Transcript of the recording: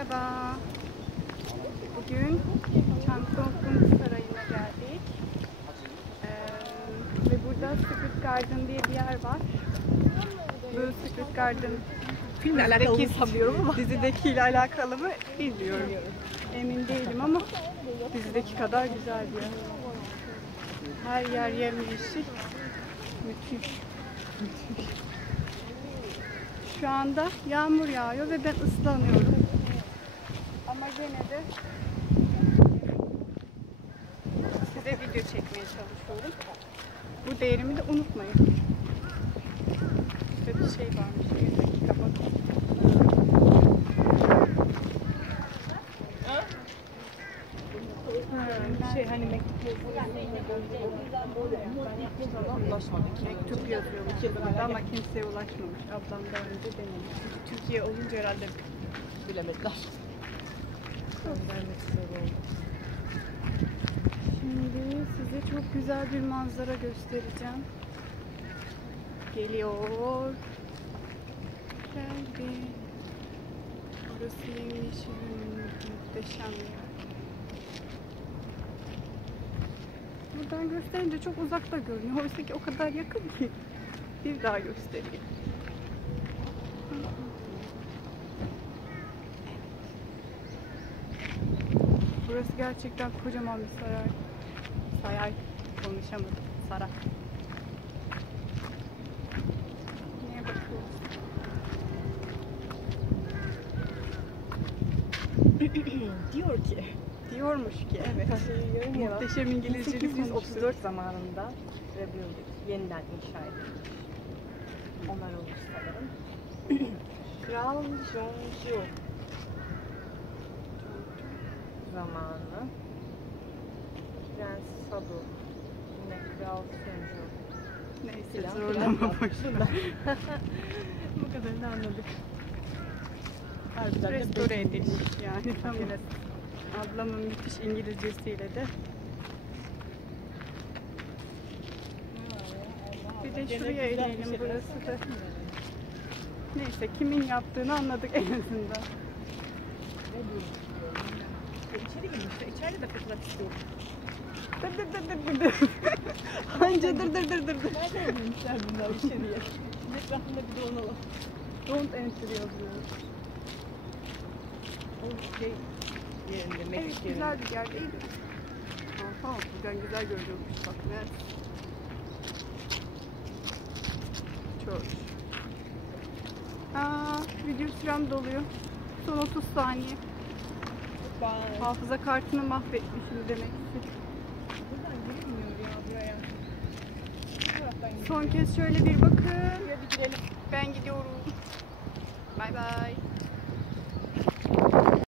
Merhaba. Bugün Çantokum Sarayı'na geldik. Ve burada Secret Garden diye bir yer var. Bu Secret Garden filmle alakalı sanıyorum ama dizidekiyle alakalı mı bilmiyorum. Emin değilim ama dizideki kadar güzel bir yer. Her yer yemyeşil. Müthiş. Müthiş. Şu anda yağmur yağıyor ve ben ıslanıyorum. Ama gene de size video çekmeye çalışıyorum. Bu değerimi de unutmayın. İşte bir şey varmış. Bir dakika bakın. şey hani mektup yazıyormuş ama kimseye ulaşmamış. Ablam daha önce denemiş. Türkiye olunca herhalde bilemediler. Şimdi size çok güzel bir manzara göstereceğim. Geliyor. Geldi. Burası yemyeşil, muhteşem bir yer. Buradan gösterince çok uzakta görünüyor. Oysa ki o kadar yakın ki. Bir daha göstereyim. Burası gerçekten kocaman bir saray. Saray. Konuşamadım. Saray. Neye bakıyoruz? Diyormuş ki evet. Muhteşem İngilizce'li 1834 zamanında Rebuilded, yeniden inşa edilmiş. Onlar olmuş sanırım. Kral Jeonju zamanı. Prens Sabu, yine Kral Senju. Neyse zorlama boşuna. Bu kadarını anladık. Restore edilmiş yani tamam. Ablamın müthiş İngilizcesiyle de. Bir de şuraya inelim, burası da. Neyse kimin yaptığını anladık en azından. İçeri girmişler. İçeride de fotoğraf istiyorum. Dır. Anca dır. Nereden girmişler bunlar içeriye? Etrafında bir dolanalım. Don't enter yazıyor. O şey yerinde, Evet, güzel bir yer değil mi? Aha, buradan güzel görünüyormuş bak ne? Çok. Video sürem doluyor. Son 30 saniye. Bye. Hafıza kartını mahvetmişim demek ki. Buradan girilmiyor ya buraya. Son kez şöyle bir bakın. Hadi girelim. Ben gidiyorum. Bye bye.